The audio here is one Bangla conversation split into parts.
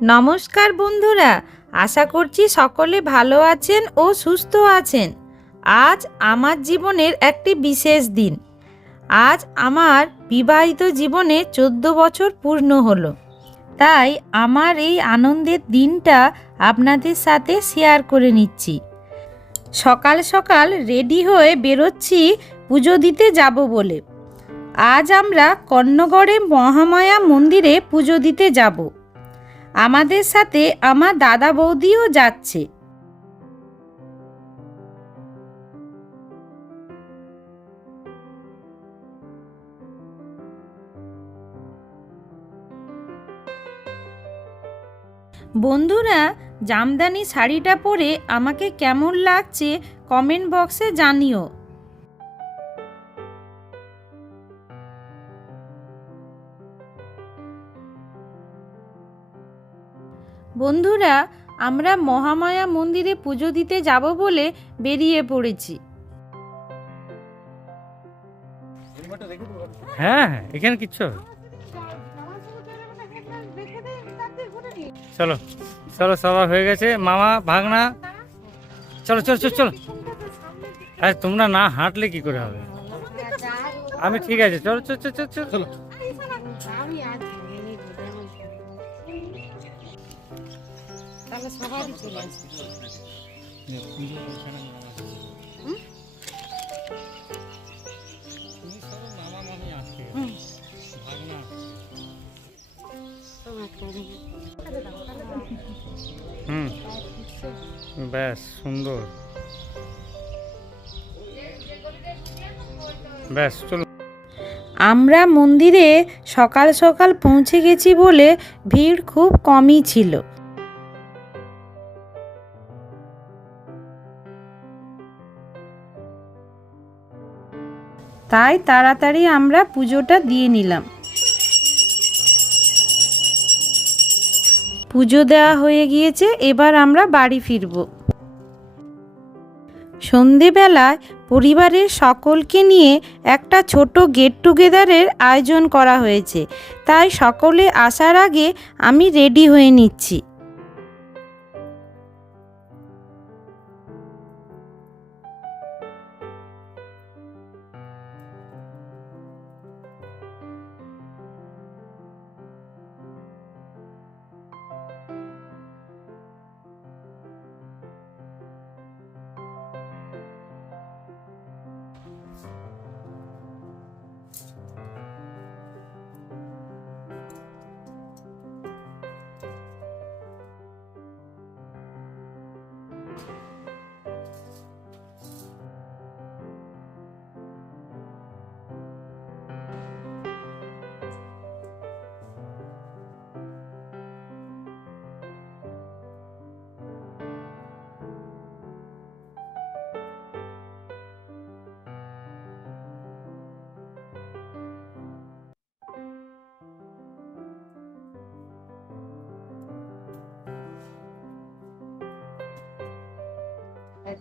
নমস্কার বন্ধুরা, আশা করছি সকলে ভালো আছেন ও সুস্থ আছেন। আজ আমার জীবনের একটি বিশেষ দিন। আজ আমার বিবাহিত জীবনে চোদ্দ বছর পূর্ণ হলো। তাই আমার এই আনন্দের দিনটা আপনাদের সাথে শেয়ার করে নিচ্ছি। সকাল সকাল রেডি হয়ে বেরোচ্ছি পুজো দিতে যাব বলে। আজ আমরা কর্ণগড়ে মহামায়া মন্দিরে পুজো দিতে যাব। আমাদের সাথে আমার দাদা বৌদিও যাচ্ছে। বন্ধুরা, জামদানি শাড়িটা পরে আমাকে কেমন লাগছে কমেন্ট বক্সে জানিও। বন্ধুরা আমরা মহামায়া মন্দিরে পুজো দিতে যাব বলে বেরিয়ে পড়েছি। হ্যাঁ হ্যাঁ এখানে কিচ্ছু চলো চলো সবার হয়ে গেছে। মামা ভাগনা চলো চলো চলো চলো। আরে তোমরা না হাঁটলে কি করে হবে? আমি ঠিক আছে চলো চলো চলো চলো। চলো। তাহলে সবারই চলে আসবে হুম। ব্যাস সুন্দর। ব্যাস চলো। আমরা মন্দিরে সকাল সকাল পৌঁছে গেছি বলে ভিড় খুব কমই ছিল। তাই তাড়াতাড়ি আমরা পুজোটা দিয়ে নিলাম। পুজো দেওয়া হয়ে গিয়েছে, এবার আমরা বাড়ি ফিরব। সন্ধেবেলায় পরিবারের সকলকে নিয়ে একটা ছোট গেট টুগেদারের আয়োজন করা হয়েছে। তাই সকলে আসার আগে আমি রেডি হয়ে নিচ্ছি।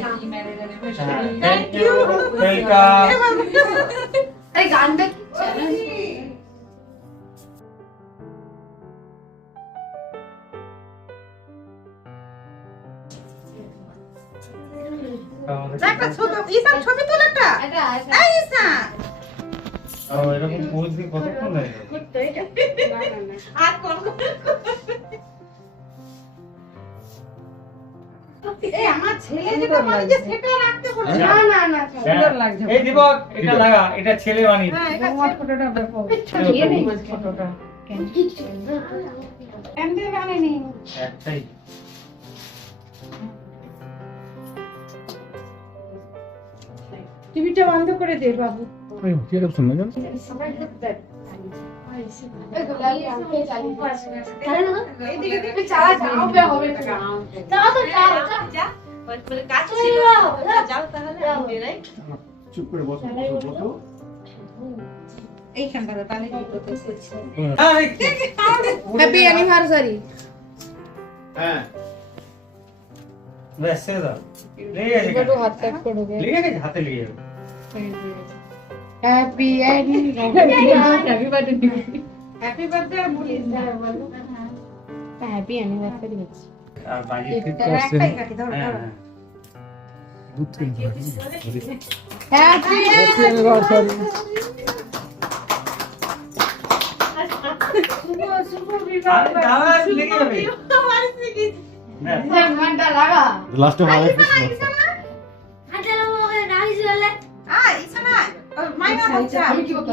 গান পিছনে আছে সদস্য থ্যাংক ইউ ওয়েলকাম এই গানটা কি চ্যালেঞ্জ এটা এটা। এরকম পোজ দিয়ে কতক্ষণ লাগে? আমার ছেলে যেটা বলেছে সেটা রাখতে বলে না না না সুন্দর লাগছে। এই দীপক এটা লাগা এটা ছেলে বানিয়ে তোমার ফটোটা দেখো। নিয়ে নেই ফটোটা। ক্যান্ডেল বানানি একটাই। টিভিটা বন্ধ করে দে বাবু। দিকে চালা যাও হবে না হ্যাঁ ছেড়ে দাও লেগে গেছে কেন? হাত টাচ করে দে লেগে গেছে হাতে লেগে যাবে happy happy birthday happy birthday বলিস না হ্যাপি অ্যানিভার্সারি হচ্ছে আর বাজি ঠিক একটাই কাটি ধরো হ্যাঁ ধরো হ্যাঁ। হ্যাপি অ্যানিভার্সারি আরে দাদা লেগে যাবে ব্যাস। ঘণ্টা লাগা লাস্টে ভালো আমি কি বলতে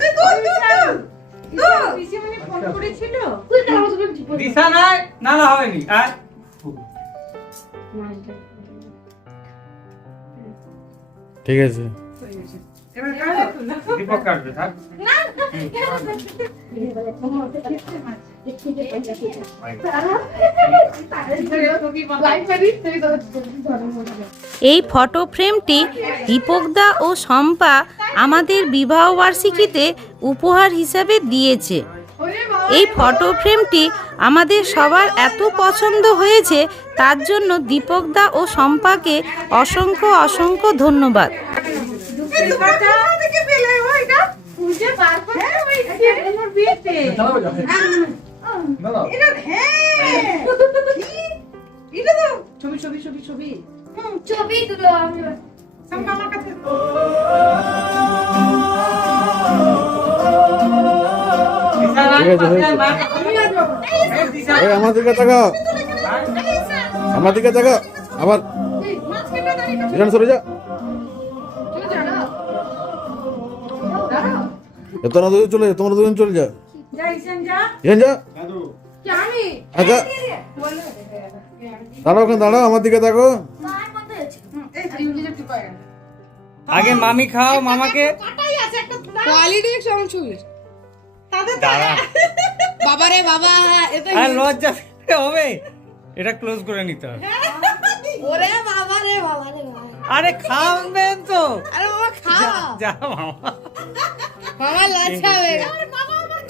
তুই তুই তুই তুই পিসি মানে ফোন করেছিল? তুই তো দিশা নাই না না হয়নি আর ঠিক আছে। এবার গানটা দীপক কাটবে থাক। এই ফটো ফ্রেমটি দীপকদা ও শম্পা আমাদের বিবাহবার্ষিকীতে উপহার হিসাবে দিয়েছে। এই ফটো ফ্রেমটি আমাদের সবার এত পছন্দ হয়েছে তার জন্য দীপকদা ও শম্পাকে অসংখ্য অসংখ্য ধন্যবাদ। হ্যাঁ ছবি ছবি ছবি। ছবি ছবি তুলো আমি সামনে আমার কাছে। দিকে তাকাও। আমার দিকে তাকাও। আবার। এখানে সরে যা। তোমরা দুজন চলে যা তোমরা দুজন চলে যা। যা ইসেন যা। এখানে যা। কি আমি আচ্ছা। দাঁড়াও ওখানে দাঁড়াও আমার দিকে তাকো আগে মামি খাও মামাকে। কাটাই আছে একটা কোয়ালিটি কেমন ছবি তাদের বাবা রে বাবা আর লজ্জা হবে। এটা ক্লোজ করে নিতে হবে। ওরে বাবা রে বাবা রে আরে খাবেন তো। আরে বাবা খা যা- যা মামা। মামা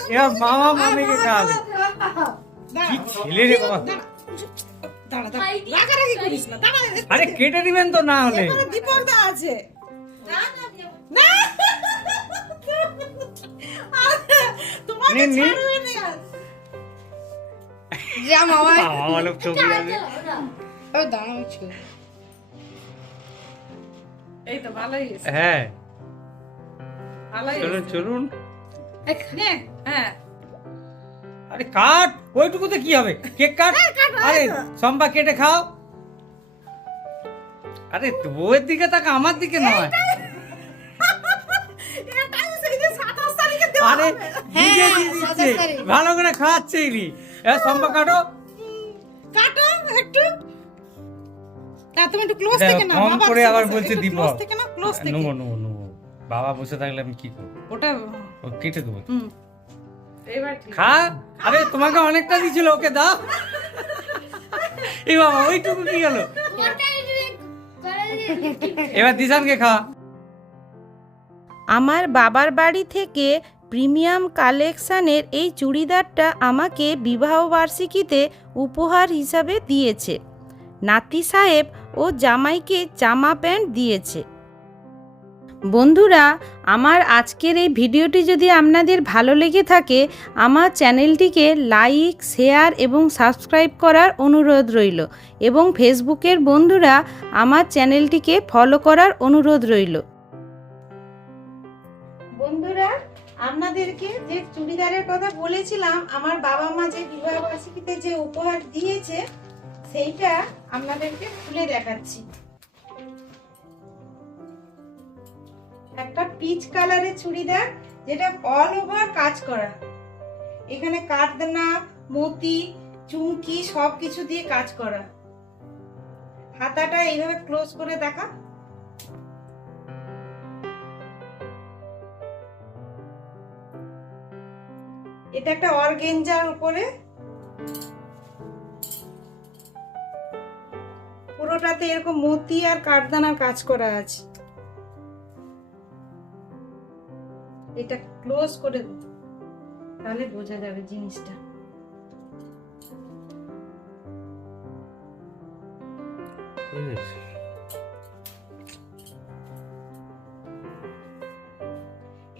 হবে মামা মামিকে খাওয়াবে। কি ছেলে রে বাবা। দাঁড়া দাঁড়া। রাগারাগি করিস না দাঁড়া আরে কেটে দিবেন তো না হলে। দীপক দা আছে। নিন নিন যা মামা। মামা ছবি আছে ও দাঁড়া আমি এই তো ভালোই হ্যাঁ। ভালোই চলুন চলুন। হ্যাঁ। আরে কাট ওইটুকুতে কি হবে? Cake cut? আরে সম্পা কেটে খাও। আরে বউয়ের দিকে তাকা আমার দিকে নয়। আরে নিজে দিচ্ছে ভালো করে খাওয়াচ্ছেই নি এবার কাটো। কাটো একটু। তা তুমি একটু ক্লোজ থেকে না বাবা করে আবার বলছে দীপক close থেকে না ক্লোজ থেকে। নেব নেব নেব বাবা বসে থাকলে আমি কি করব? ওটা ও কেটে দেবো। হুম। খা। আরে তোমাকে অনেকটা দিছিল ওকে দাও। এই বাবা ওইটুকু কি গেল। এবার দিশানকে খা। আমার বাবার বাড়ি থেকে প্রিমিয়াম কালেকশানের এই চুড়িদারটা আমাকে বিবাহবার্ষিকীতে উপহার হিসাবে দিয়েছে। নাতি সাহেব ও জামাইকে জামা প্যান্ট দিয়েছে। বন্ধুরা, আমার আজকের এই ভিডিওটি যদি আপনাদের ভালো লেগে থাকে, আমার চ্যানেলটিকে লাইক, শেয়ার এবং সাবস্ক্রাইব করার অনুরোধ রইল এবং ফেসবুকের বন্ধুরা আমার চ্যানেলটিকে ফলো করার অনুরোধ রইল। বন্ধুরা, আপনাদেরকে যে চুড়িদারের কথা বলেছিলাম, আমার বাবা মা যে বিবাহবার্ষিকীতে যে উপহার দিয়েছে, সেইটা আপনাদেরকে খুলে দেখাচ্ছি। একটা পিচ কালারের চুড়িদার যেটা অল ওভার কাজ করা। এখানে কাঠদানা মতি, চুমকি সব কিছু দিয়ে কাজ করা। হাতাটা এইভাবে ক্লোজ করে দেখা। এটা একটা অর্গেঞ্জার উপরে। পুরোটাতে এরকম মতি আর কাঠদানার কাজ করা আছে। এটা ক্লোজ করে দাও তাহলে বোঝা যাবে জিনিসটা।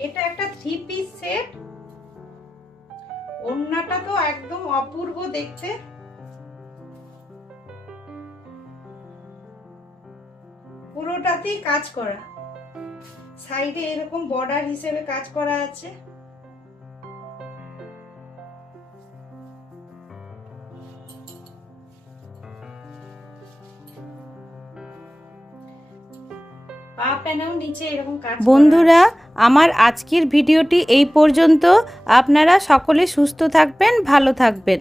এটা একটা থ্রি পিস সেট ওড়নাটা তো একদম অপূর্ব দেখতে। পুরোটাতেই কাজ করা। সাইডে এরকম বর্ডার হিসেবে কাজ করা আছে। বন্ধুরা, আমার আজকের ভিডিওটি এই পর্যন্ত। আপনারা সকলে সুস্থ থাকবেন, ভালো থাকবেন।